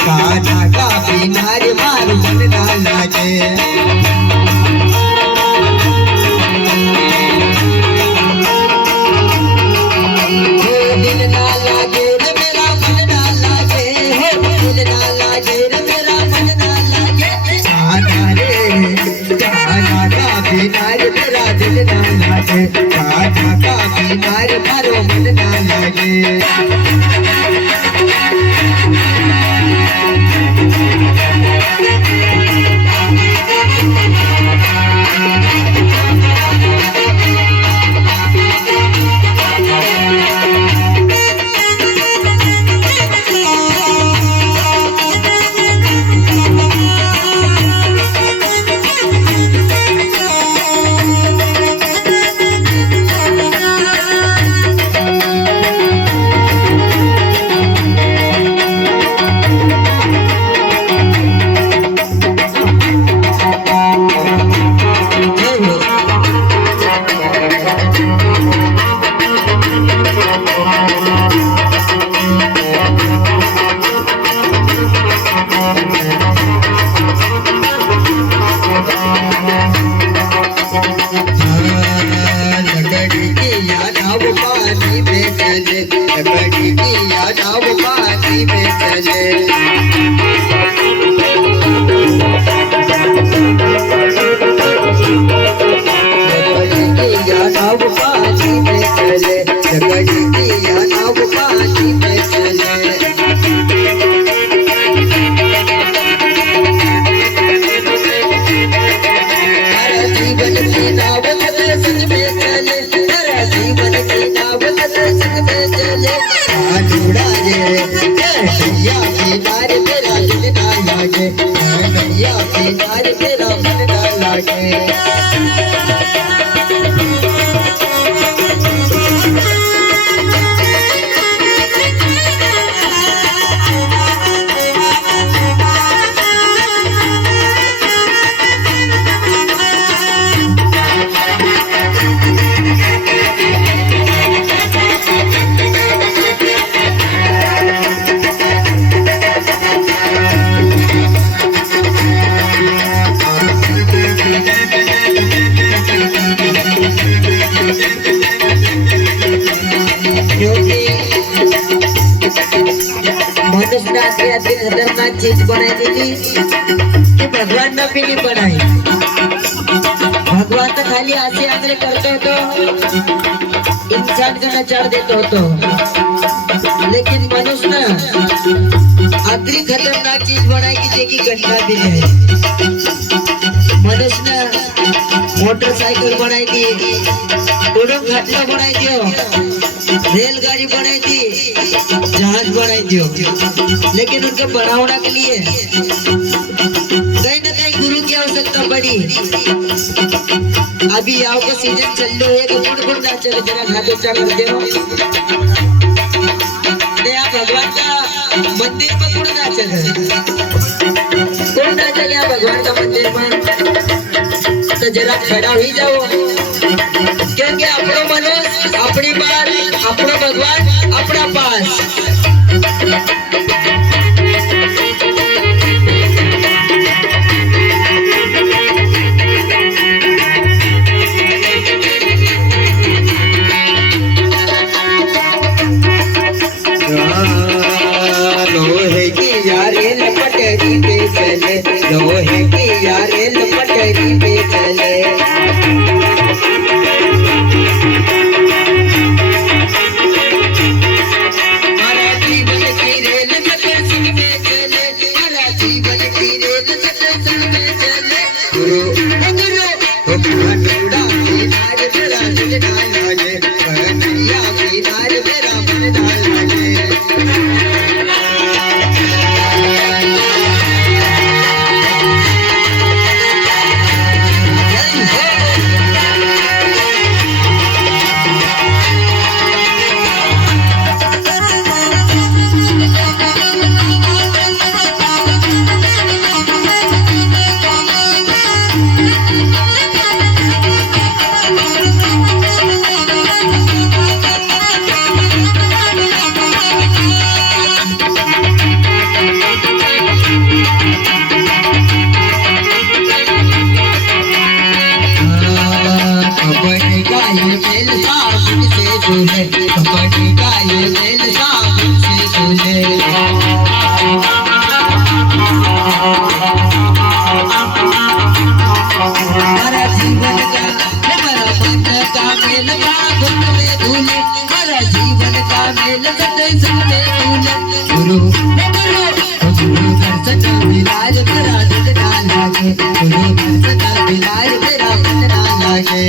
कान्हा का बिना रे मारू मन ना लागे। दिल ना लागे रे मेरा मन ना लागे, दिल ना लागे रे मेरा मन ना लागे। कान्हा का बिना रे मेरा दिल ना लागे, कान्हा का बिना रे मारो मन ना लागे। खतरनाक चीज बनाई दी थी कि भगवान ने भी नहीं बनाई। भगवान तो खाली आसे आंगले करते हो तो इंसान का नचार देते हो तो, लेकिन मनुष्य ने आखिरी खतरनाक चीज बनाई कि जेकी घटना भी नहीं। मनुष्य ने मोटरसाइकिल बनाई दी, उड़न खटला बनाई दियो, रेलगाड़ी बनाई दी, जहाज बनाई दियो, लेकिन उनके बढ़ावना के लिए कहीं ना कहीं गुरु की आवश्यकता पड़ी। अभी आओ का सीजन चल लो है तो गुड़ ना चले, जरा खाते चढ़ दे भगवान का मंदिर में गुड़ ना चले, गुड़ ना चले भगवान का मंदिर में तो जरा खड़ा ही जाओ, क्योंकि अपनो मनुष्य अपनी बात, अपना भगवान अपना पास। लोहे की यारे लपटरी पे चले, लोहे की यारे लपटरी पे चले। कपड़े का ये मेल साबुन से धुले, कपड़े का ये मेल साबुन से धुले। हमारा जीवन का हमारा मन का मेल साबुन में धुले, हमारा जीवन का मेल साबुन में धुले। गुरु गुरु दर्शन मिलाज मेरा दिल ना लागे, गुरु दर्शन मिलाज मेरा मन ना लागे।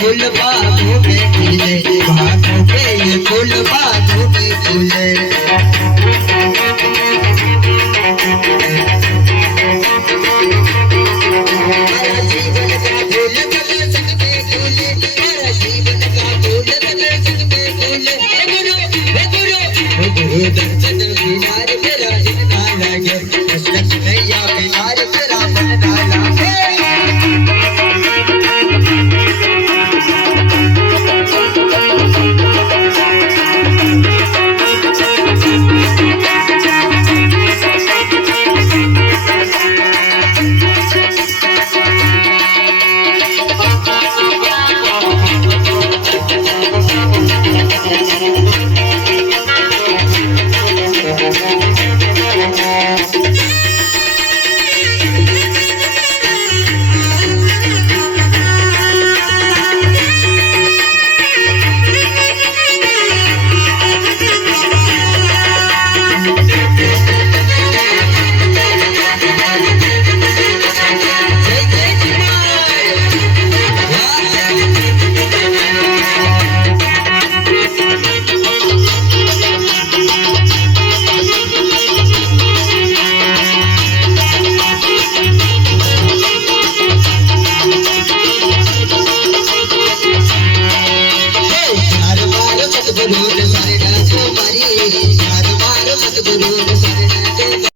फूल बागों में खिले, बागों पे ये फूल बागों में खिले। हमारा जीवन का फूल कभी सकते फूले, हमारा जीवन का फूल कभी सकते फूले। गुरु दर्शन बिनार मेरा दिल ना लगे, दशरथ नैया बिनार मेरा मन ना लागे। सतगुरु